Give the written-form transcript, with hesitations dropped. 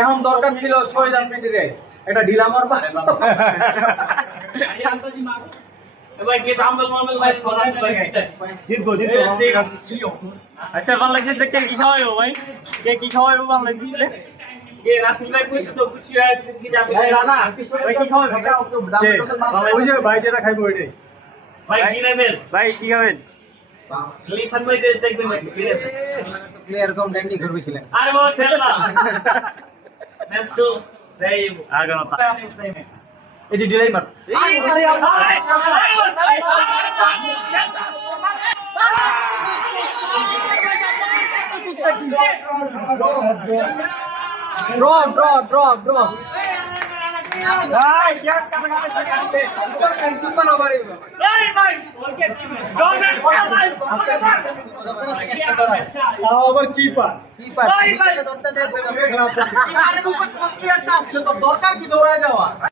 এখন দরকার ছিল শহীদ আফ্রিদিরে একটা ঢিলা মারবা। আচ্ছা ভালো লাগছে দেখতে। কি খাওয়াইবো ভাই? কে কি খাওয়াইবো ভালো লাগছে? ওই যে ভাই যেটা খাইবো ওইটাই। ভাই কি নেবেন? ভাই কি খাবেন? প্লেয়ার কম ড্যান্ডি ঘুরবে ছিলেন। আরে বাবা খেলা। Let's go. আগনতা। এই যে ডিলাই মারছে। আরে আল্লাহ। ড্র ভাই क्या कर रहा है? ভাই ওকে টিম আবার কিপার দরকার কি দৌড়ায় যাওয়া।